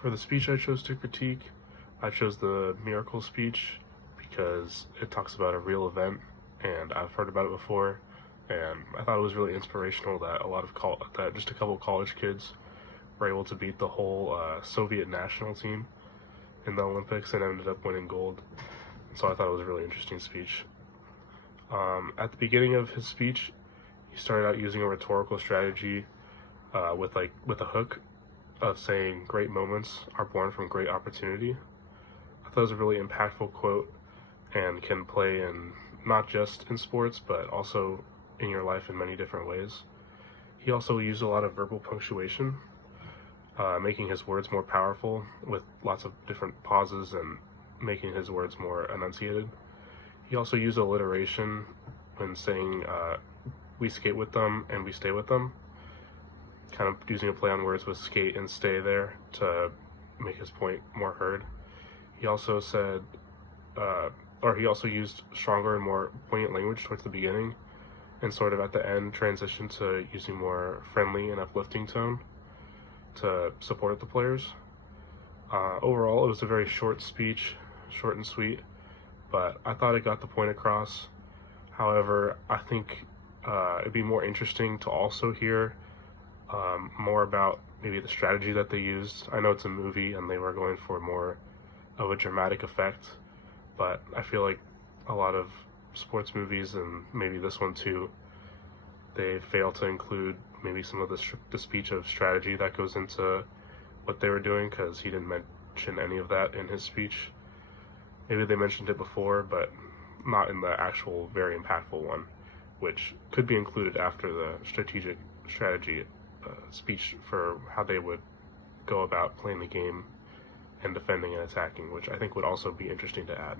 For the speech I chose to critique, I chose the Miracle speech because it talks about a real event, and I've heard about it before, and I thought it was really inspirational that that just a couple of college kids were able to beat the whole Soviet national team in the Olympics and ended up winning gold. So I thought it was a really interesting speech. At the beginning of his speech, he started out using a rhetorical strategy with a hook of saying great moments are born from great opportunity. I thought it was a really impactful quote and can play in not just in sports but also in your life in many different ways. He also used a lot of verbal punctuation, making his words more powerful with lots of different pauses and making his words more enunciated. He also used alliteration when saying we skate with them and we stay with them, kind of using a play on words with skate and stay there to make his point more heard. He also said, he also used stronger and more poignant language towards the beginning, and sort of at the end transitioned to using more friendly and uplifting tone to support the players. Overall, it was a very short speech, short and sweet, but I thought it got the point across. However, I think it'd be more interesting to also hear more about maybe the strategy that they used. I know it's a movie and they were going for more of a dramatic effect, but I feel like a lot of sports movies, and maybe this one too, they fail to include maybe some of the speech of strategy that goes into what they were doing, because he didn't mention any of that in his speech. Maybe they mentioned it before, but not in the actual very impactful one, which could be included after the strategy speech for how they would go about playing the game and defending and attacking, which I think would also be interesting to add.